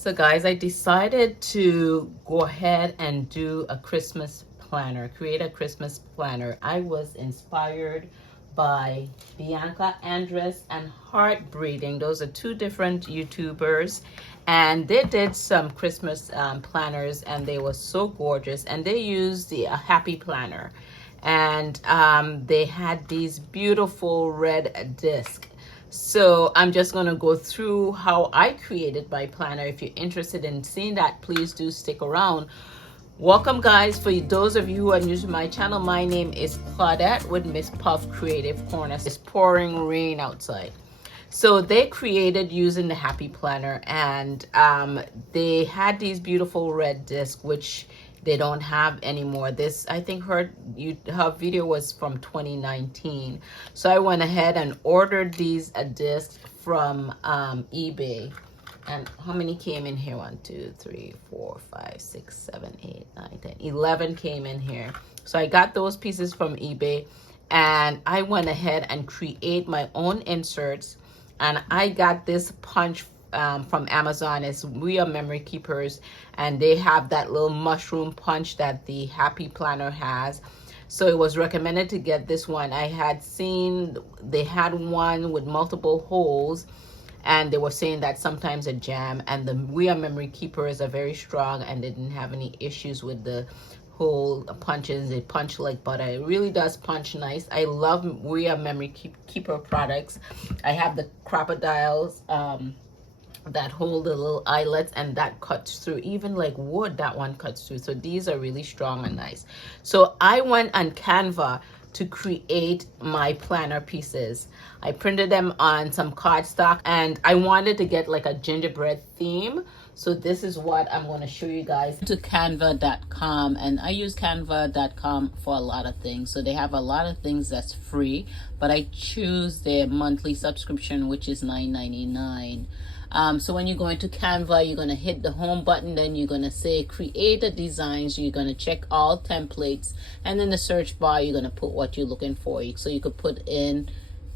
So guys, I decided to go ahead and do a Christmas planner, create a Christmas planner. I was inspired by Bianca Andres and Heart Breathing. Those are two different YouTubers, and they did some Christmas planners, and they were so gorgeous. And they used the Happy Planner, and they had these beautiful red discs. So I'm just going to go through how I created my planner. If you're interested in seeing that, please do stick around. Welcome guys. For those of you who are new to my channel, my name is Claudette with Miss Puff Creative Corner. It's pouring rain outside. So they created using the Happy Planner, and they had these beautiful red discs, which they don't have anymore. This, I think her video was from 2019. So I went ahead and ordered these discs from eBay. And how many came in here? 1, 2, 3, 4, 5, 6, 7, 8, 9, 10, 11 came in here. So I got those pieces from eBay, and I went ahead and create my own inserts. And I got this punch from Amazon. It's We Are Memory Keepers, and they have that little mushroom punch that the Happy Planner has. So it was recommended to get this one. I had seen they had one with multiple holes, and they were saying that sometimes a jam, and the We Are Memory Keepers are very strong, and they didn't have any issues with the hole punches. They punch like butter. It really does punch nice. I love We Are Memory Keeper products. I have the crocodiles that hold the little eyelets, and that cuts through. Even like wood, that one cuts through. So these are really strong and nice. So I went on Canva to create my planner pieces. I printed them on some cardstock, and I wanted to get like a gingerbread theme. So this is what I'm going to show you guys. To canva.com, and I use canva.com for a lot of things. So they have a lot of things that's free, but I choose their monthly subscription, which is $9.99. So when you go into Canva, you're going to hit the home button, then you're going to say create a design. So you're going to check all templates, and in the search bar you're going to put what you're looking for. So you could put in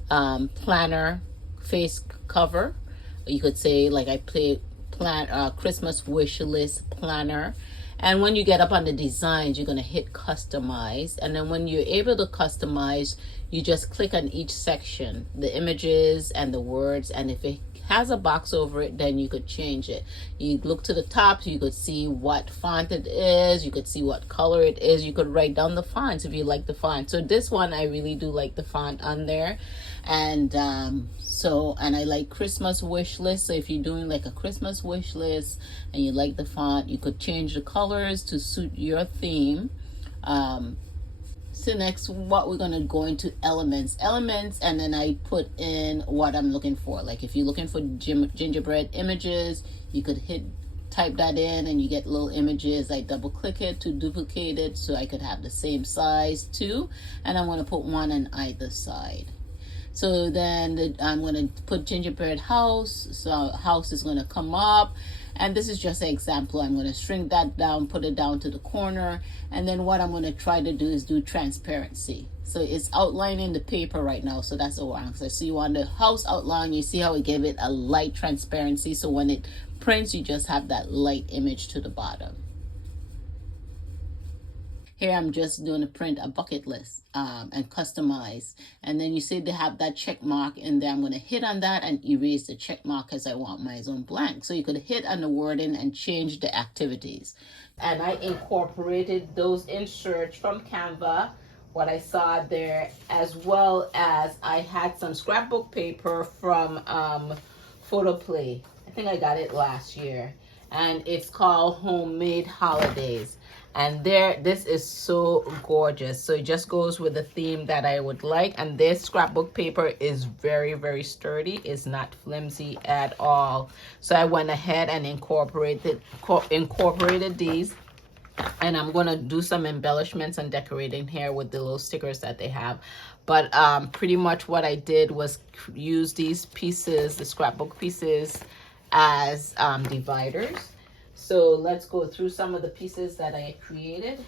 planner face cover. You could say like I play Christmas wish list planner. And when you get up on the designs, you're going to hit customize, and then when you're able to customize, you just click on each section, the images and the words, and if it has a box over it, then you could change it. You look to the top, so you could see what font it is, you could see what color it is, you could write down the fonts if you like the font. So this one, I really do like the font on there. And and I like Christmas wish list. So if you're doing like a Christmas wish list and you like the font, you could change the colors to suit your theme. So next, what we're going to go into elements, and then I put in what I'm looking for. Like if you're looking for gingerbread images, you could type that in, and you get little images. I double click it to duplicate it so I could have the same size too, and I'm going to put one on either side. So then I'm going to put gingerbread house. So house is going to come up. And this is just an example. I'm going to shrink that down, put it down to the corner. And then what I'm going to try to do is do transparency. So it's outlining the paper right now. So that's what I'm saying. So you want the house outline. You see how it gave it a light transparency. So when it prints, you just have that light image to the bottom. Here I'm just doing a print a bucket list and customize. And then you see they have that check mark in there. I'm going to hit on that and erase the check mark because I want my own blank. So you could hit on the wording and change the activities. And I incorporated those inserts from Canva, what I saw there, as well as I had some scrapbook paper from Photoplay. I think I got it last year. And it's called Homemade Holidays. And this is so gorgeous. So it just goes with the theme that I would like. And this scrapbook paper is very, very sturdy. It's not flimsy at all. So I went ahead and incorporated these. And I'm going to do some embellishments and decorating here with the little stickers that they have. But pretty much what I did was use these pieces, the scrapbook pieces, as dividers. So let's go through some of the pieces that I created.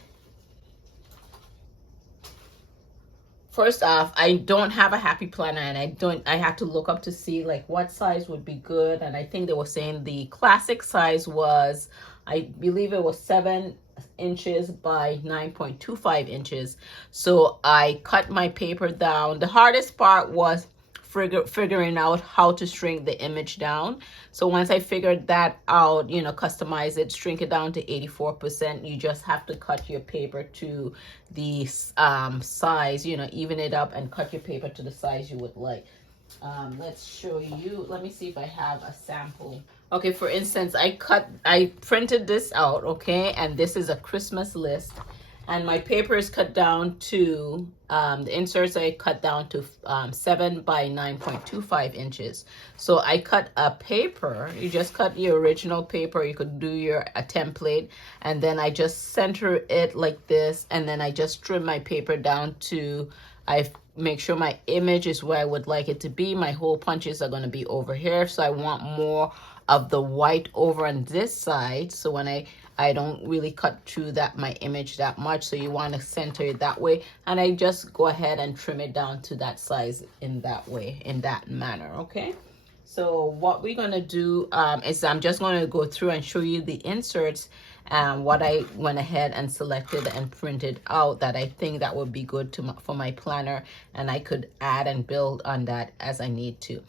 First off, I don't have a happy planner, and I had to look up to see like what size would be good. And I think they were saying the classic size was, I believe it was 7 inches by 9.25 inches. So I cut my paper down. The hardest part was figuring out how to shrink the image down. So once I figured that out, you know, customize it, shrink it down to 84%. You just have to cut your paper to the size, you know, even it up and cut your paper to the size you would like. Let's show you. Let me see if I have a sample. Okay, for instance, I printed this out, okay, and this is a Christmas list. And my paper is cut down to, the inserts I cut down to 7 by 9.25 inches. So I cut a paper, you just cut your original paper, you could do a template, and then I just center it like this, and then I just trim my paper down to, I make sure my image is where I would like it to be. My hole punches are gonna be over here, so I want more of the white over on this side. So when I don't really cut through my image that much, so you want to center it that way, and I just go ahead and trim it down to that size in that way, in that manner. Okay, so what we're going to do is I'm just going to go through and show you the inserts and what I went ahead and selected and printed out that I think that would be good for my planner, and I could add and build on that as I need to.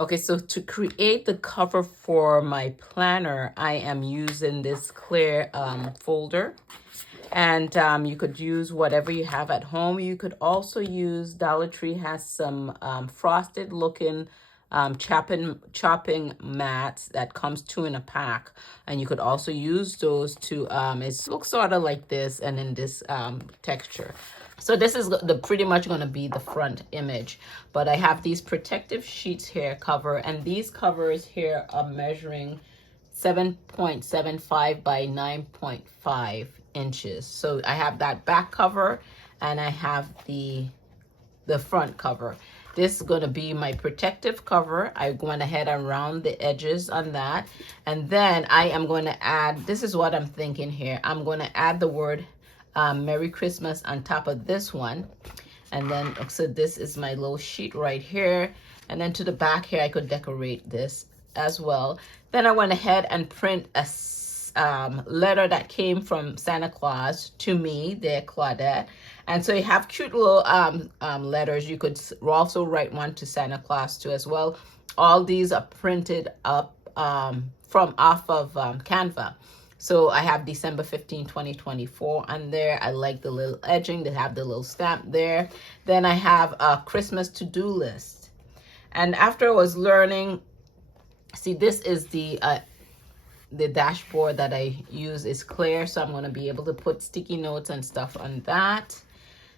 Okay, so to create the cover for my planner, I am using this clear folder. And you could use whatever you have at home. You could also use, Dollar Tree has some frosted looking chopping mats that comes 2 in a pack. And you could also use those to, it looks sort of like this and in this texture. So this is pretty much going to be the front image, but I have these protective sheets here cover, and these covers here are measuring 7.75 by 9.5 inches. So I have that back cover and I have the front cover. This is going to be my protective cover. I went ahead and round the edges on that, and then I am going to add, this is what I'm thinking here, I'm going to add the word Merry Christmas on top of this one. And then, so this is my little sheet right here. And then to the back here, I could decorate this as well. Then I went ahead and print a letter that came from Santa Claus to me, there, Claudette. And so you have cute little letters. You could also write one to Santa Claus too as well. All these are printed up off of Canva. So I have December 15, 2024 on there. I like the little edging. They have the little stamp there. Then I have a Christmas to-do list. And after I was learning, see, this is the dashboard that I use is clear. So I'm going to be able to put sticky notes and stuff on that.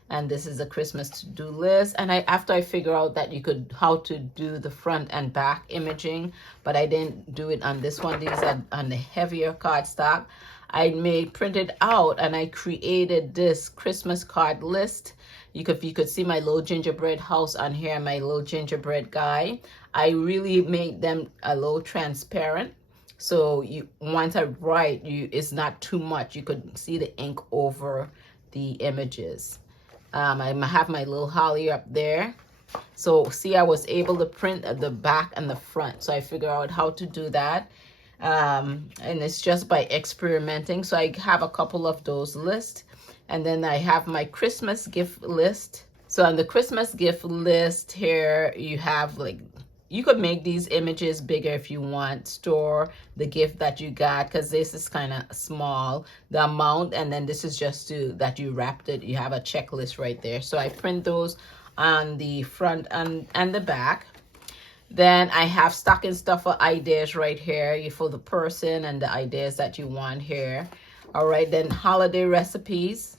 And this is a Christmas to-do list. And after I figure out that how to do the front and back imaging, but I didn't do it on this one. These are on the heavier cardstock. I printed out and I created this Christmas card list. You could see my little gingerbread house on here, my little gingerbread guy. I really made them a little transparent. So once I write, it's not too much. You could see the ink over the images. I have my little holly up there. So see, I was able to print the back and the front. So I figured out how to do that. And it's just by experimenting. So I have a couple of those lists. And then I have my Christmas gift list. So on the Christmas gift list here, you have you could make these images bigger if you want. Store the gift that you got, because this is kind of small, the amount, and then this is just that you wrapped it. You have a checklist right there. So I print those on the front and the back. Then I have stocking stuffer ideas right here for the person and the ideas that you want here. All right, then holiday recipes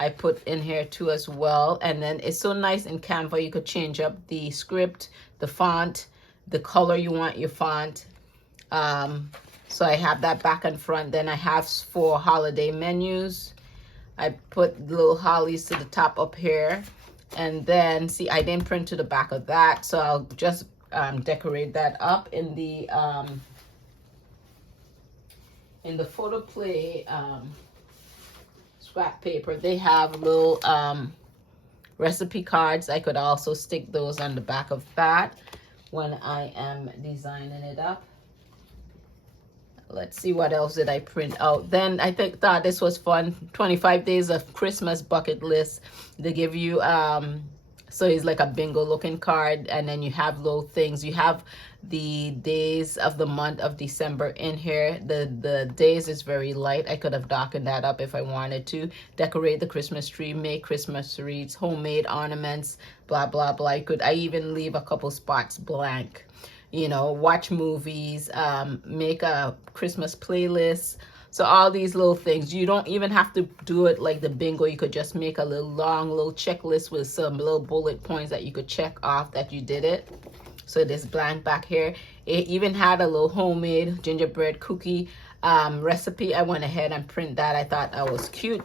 I put in here too as well. And then it's so nice in Canva, you could change up the script, the font, the color you want your font. So I have that back and front. Then I have for holiday menus, I put little hollies to the top up here. And then see, I didn't print to the back of that, so I'll just decorate that up in the photo play scrap paper. They have little recipe cards. I could also stick those on the back of that when I am designing it up. Let's see, what else did I print out? Then I thought this was fun. 25 days of Christmas bucket list. They give you so it's like a bingo looking card, and then you have little things. You have the days of the month of December in here. The days is very light. I could have darkened that up if I wanted to. Decorate the Christmas tree, make Christmas wreaths, homemade ornaments, blah blah blah. I even leave a couple spots blank. You know, watch movies, make a Christmas playlist. So all these little things, you don't even have to do it like the bingo. You could just make a long little checklist with some little bullet points that you could check off that you did it. So this blank back here, it even had a little homemade gingerbread cookie recipe. I went ahead and print that. I thought that was cute.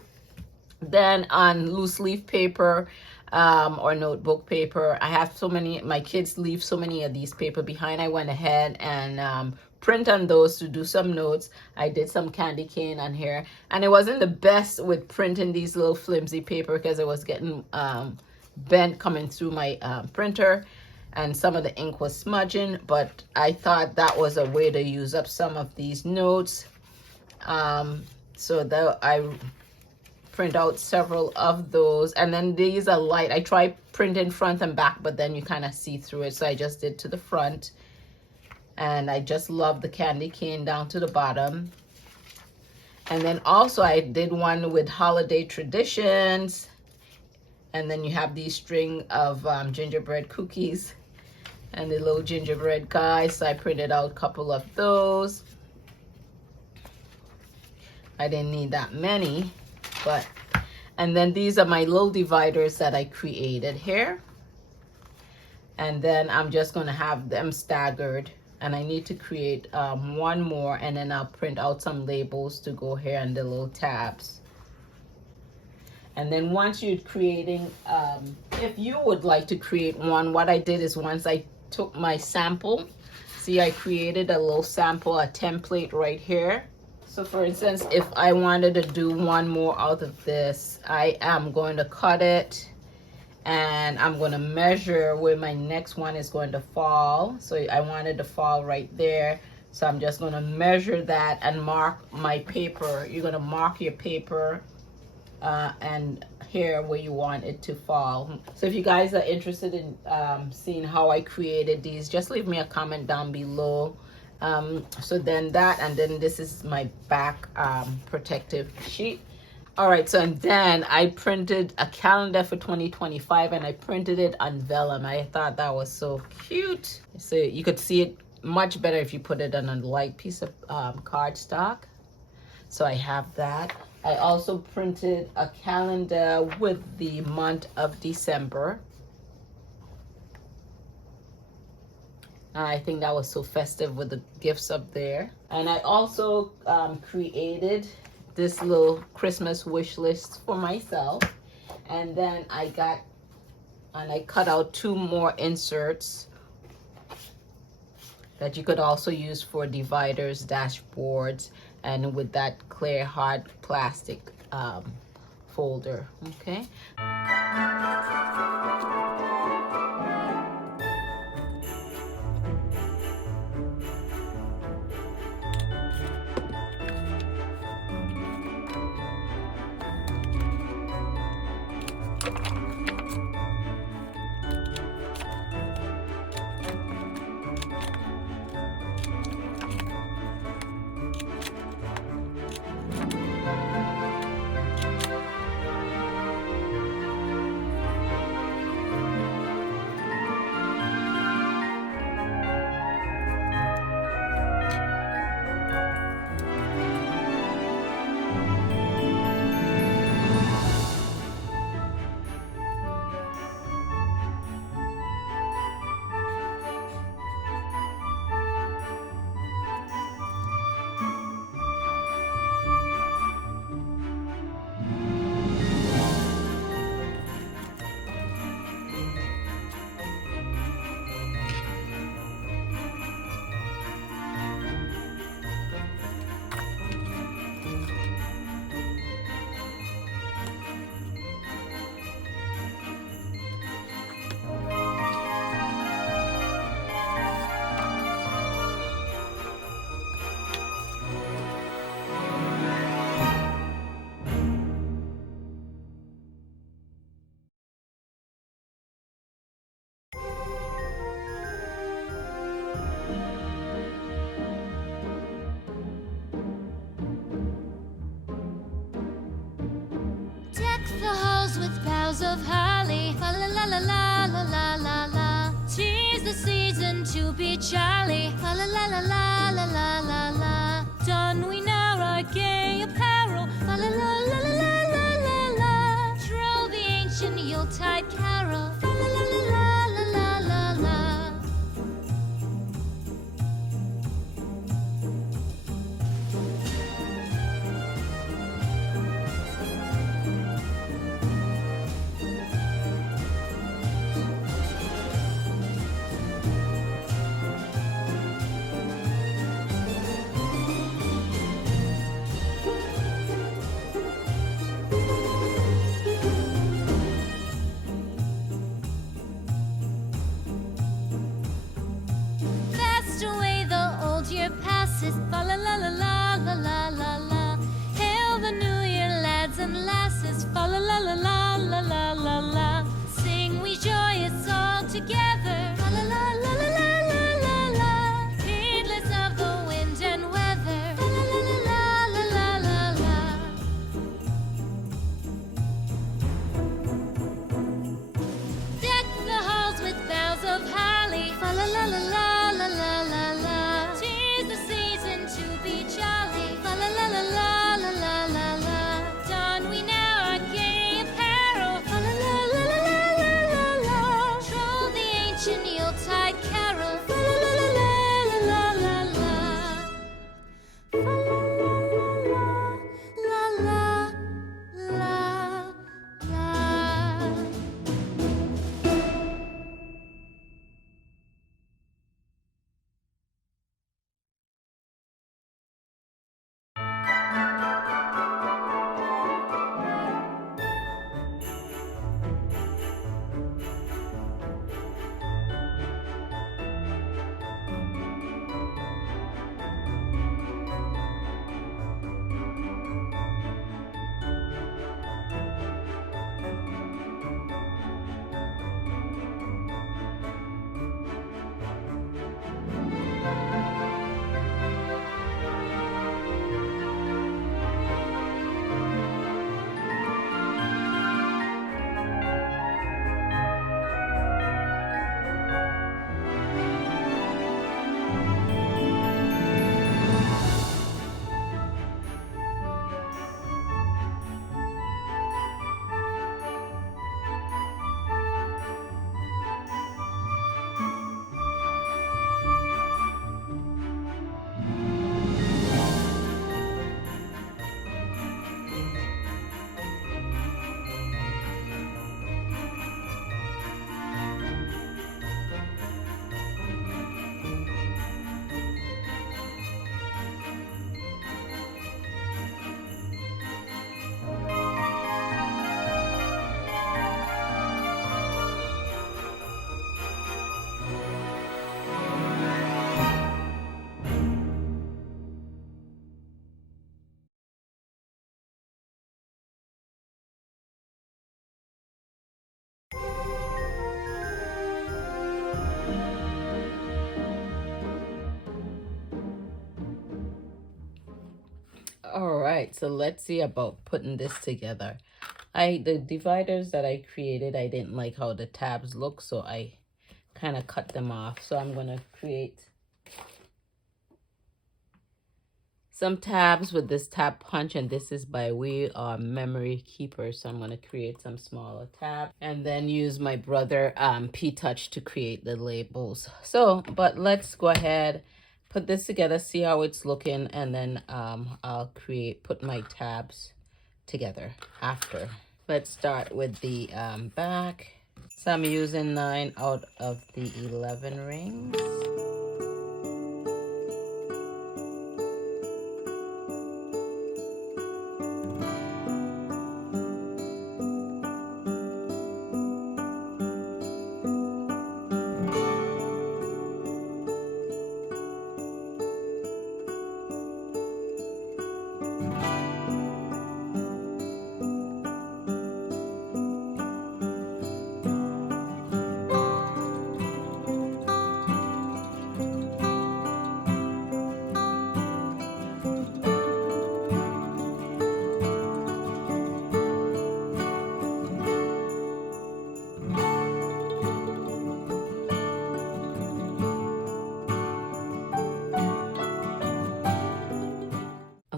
Then on loose leaf paper, or notebook paper, I have so many, my kids leave so many of these paper behind. I went ahead and print on those to do some notes. I did some candy cane on here, and it wasn't the best with printing these little flimsy paper because it was getting bent coming through my printer, and some of the ink was smudging, but I thought that was a way to use up some of these notes. So that I print out several of those, and then these are light. I tried printing front and back, but then you kind of see through it, so I just did to the front. And I just love the candy cane down to the bottom. And then also I did one with holiday traditions, and then you have these string of gingerbread cookies and the little gingerbread guys, so I printed out a couple of those. I didn't need that many, but, and then these are my little dividers that I created here. And then I'm just going to have them staggered, and I need to create one more, and then I'll print out some labels to go here and the little tabs. And then once you're creating, if you would like to create one, what I did is once I took my sample, see, I created a little sample, a template right here. So for instance, if I wanted to do one more out of this, I am going to cut it, and I'm going to measure where my next one is going to fall. So I wanted to fall right there. So I'm just going to measure that and mark my paper. You're going to mark your paper and here where you want it to fall. So if you guys are interested in seeing how I created these, just leave me a comment down below. So then that, and then this is my back protective sheet. All right, so and then I printed a calendar for 2025, and I printed it on vellum. I thought that was so cute. So you could see it much better if you put it on a light piece of cardstock. So I have that. I also printed a calendar with the month of December. I think that was so festive with the gifts up there. And I also created this little Christmas wish list for myself. And then I cut out 2 more inserts that you could also use for dividers, dashboards, and with that clear hard plastic folder. Okay. boughs of holly. Fa la la la la la la la la. 'Tis the season to be jolly. Fa la la la la la la la la. Don we now our gay apparel. Fa la la la la la la la la. Troll the ancient Yuletide carol. Fa la la la la la la la la. Fast away the old year passes. Fa la la la la la la la la. Hail the new year, lads and lasses. Fa la la la la la la la la. Sing we joyous all together. Fa la la la la la la la la. Heedless of the wind and weather. Fa la la la la la la la la. Deck the halls with boughs of holly. Fa la la la la la la la la. 'Tis the season to be jolly. Fa la la la la la la la la. Don we now our gay apparel. Fa la la la la la la la la. Troll the ancient Yuletide carol. Fa la la la la la la la la. Fa la la la la la la la. All right, so let's see about putting this together. The dividers that I created, I didn't like how the tabs look, so I kind of cut them off. So I'm going to create some tabs with this tab punch, and this is by We Are Memory Keepers. So I'm going to create some smaller tabs and then use my brother P-Touch to create the labels. So, but let's go ahead, put this together, see how it's looking, and then I'll put my tabs together after. Let's start with the back. So I'm using 9 out of the 11 rings.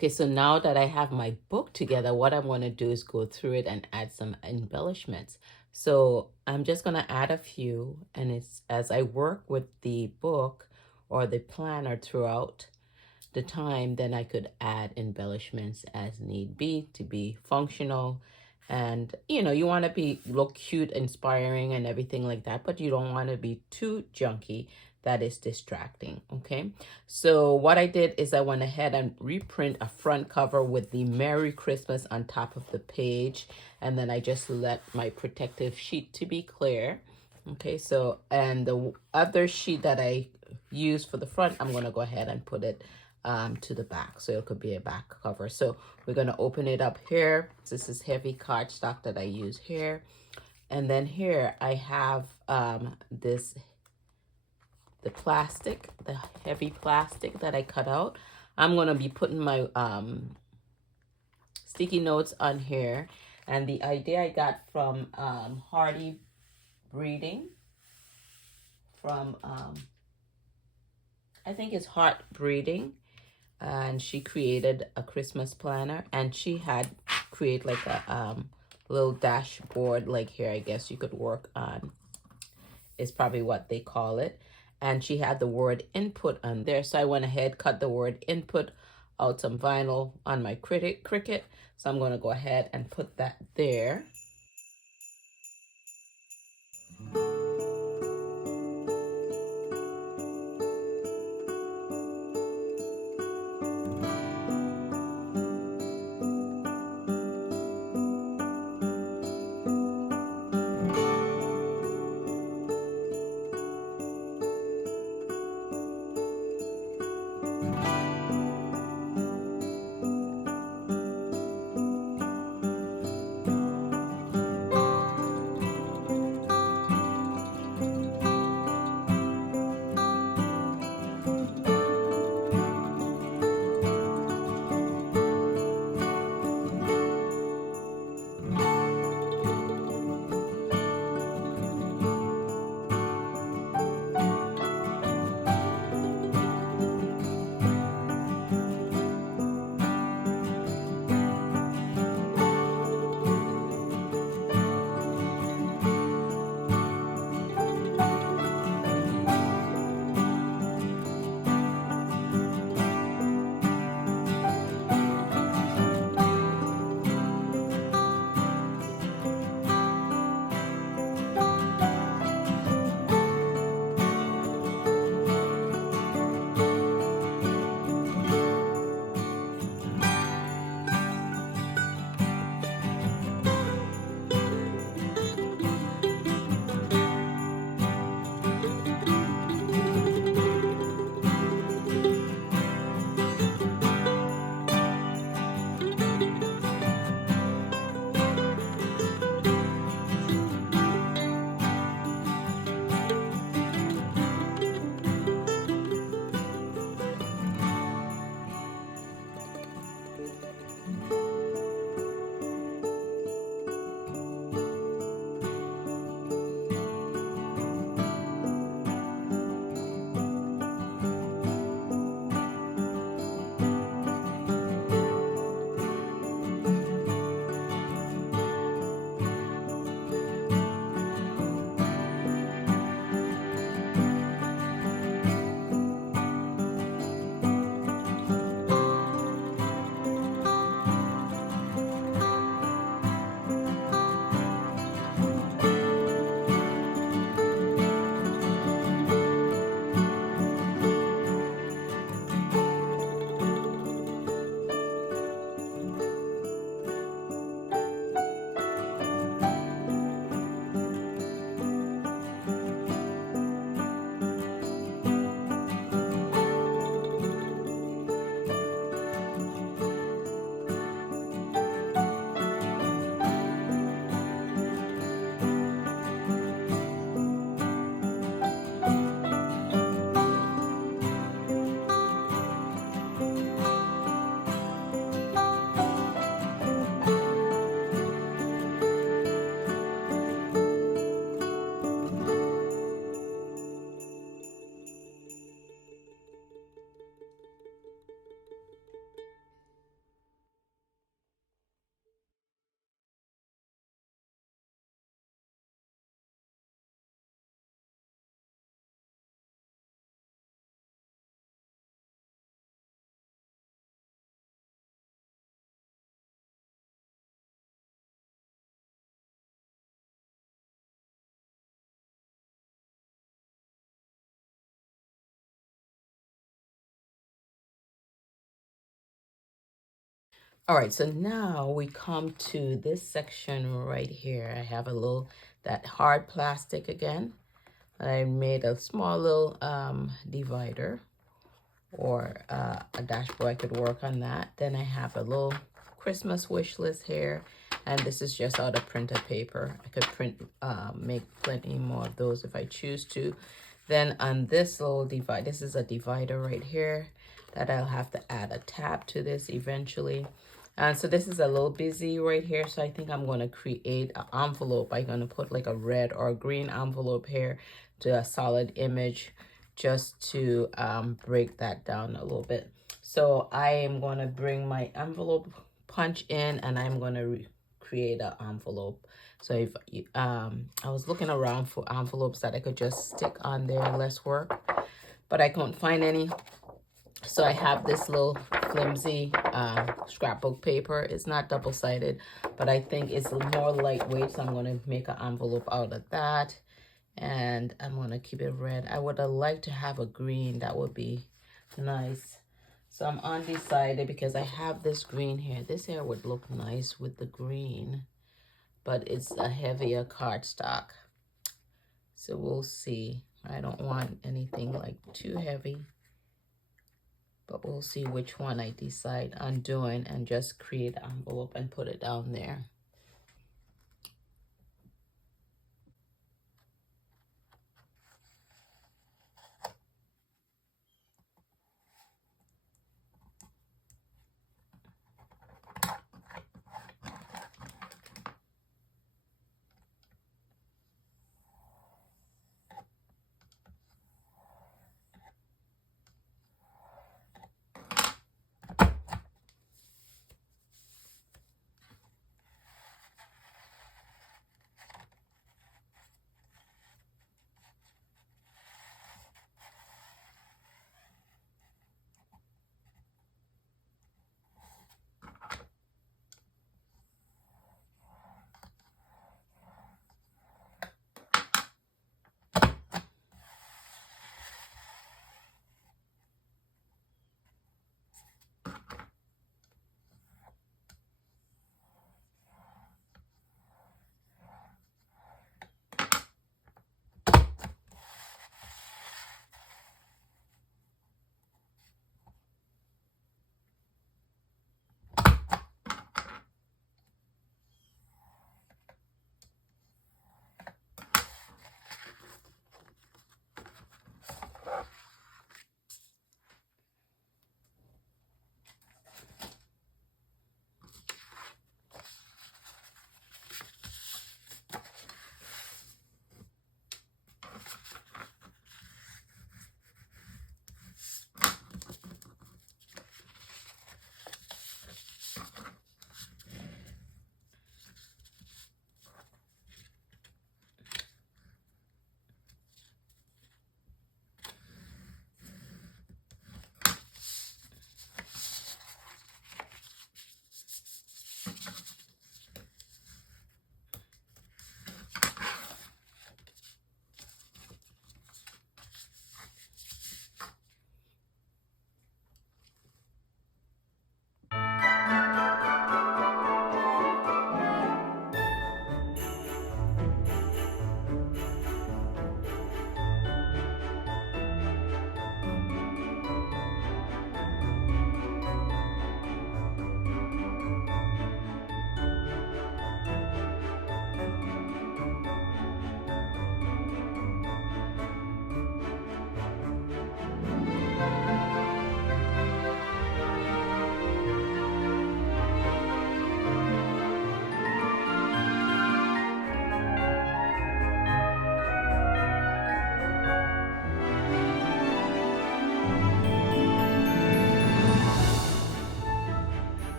Okay, so now that I have my book together, what I'm going to do is go through it and add some embellishments. So I'm just going to add a few, and it's as I work with the book or the planner throughout the time, then I could add embellishments as need be to be functional. And you want to be look cute, inspiring, and everything like that, but you don't want to be too junky that is distracting. Okay, so what I did is I went ahead and reprint a front cover with the Merry Christmas on top of the page, and then I just let my protective sheet to be clear. Okay, so and the other sheet that I used for the front, I'm going to go ahead and put it to the back, so it could be a back cover. So we're going to open it up here. This is heavy cardstock that I use here, and then here I have the plastic, the heavy plastic that I cut out. I'm going to be putting my sticky notes on here, and the idea I got from Hardy Breeding, from I think it's Heart Breeding, and she created a Christmas planner, and she had create like a little dashboard, like here I guess you could work on, is probably what they call it. And she had the word input on there, so I went ahead, cut the word input out some vinyl on my Cricut. So I'm going to go ahead and put that there. All right, so now we come to this section right here. I have that hard plastic again. I made a small little divider, or a dashboard. I could work on that. Then I have a little Christmas wish list here, and this is just out of printer paper. I could make plenty more of those if I choose to. Then on this little divider, this is a divider right here that I'll have to add a tab to this eventually. And so this is a little busy right here, so I think I'm going to create an envelope. I'm going to put like a red or a green envelope here to a solid image, just to break that down a little bit. So I am going to bring my envelope punch in, and I'm going to create an envelope. So if I was looking around for envelopes that I could just stick on there, less work, but I couldn't find any. So I have this little flimsy scrapbook paper. It's not double-sided, but I think it's more lightweight, so I'm going to make an envelope out of that. And I'm going to keep it red. I would have liked to have a green. That would be nice. So I'm undecided because I have this green here. This here would look nice with the green, but it's a heavier cardstock. So we'll see. I don't want anything like too heavy, but we'll see which one I decide on doing, and just create an envelope and put it down there.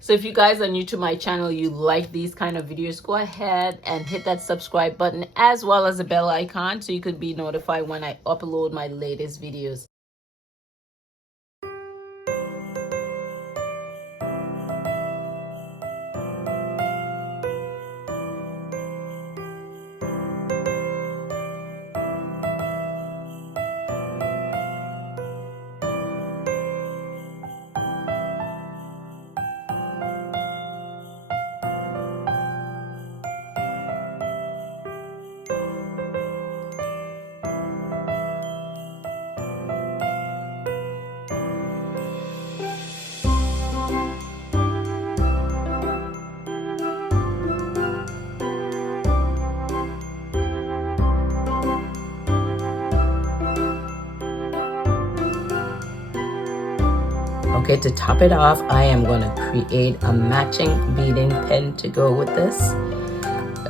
So if you guys are new to my channel, you like these kind of videos, go ahead and hit that subscribe button as well as the bell icon so you could be notified when I upload my latest videos. Okay, to top it off, I am going to create a matching beading pen to go with this.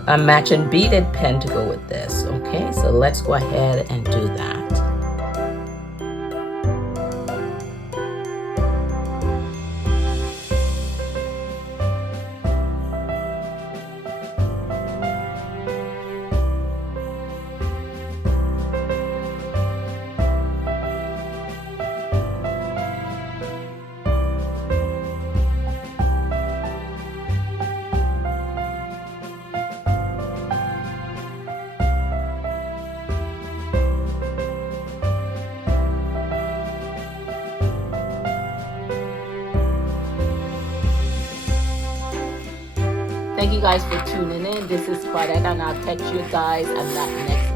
A matching beaded pen to go with this. Okay, so let's go ahead and do that. Thank you guys for tuning in. This is Claudette, and I'll catch you guys on that next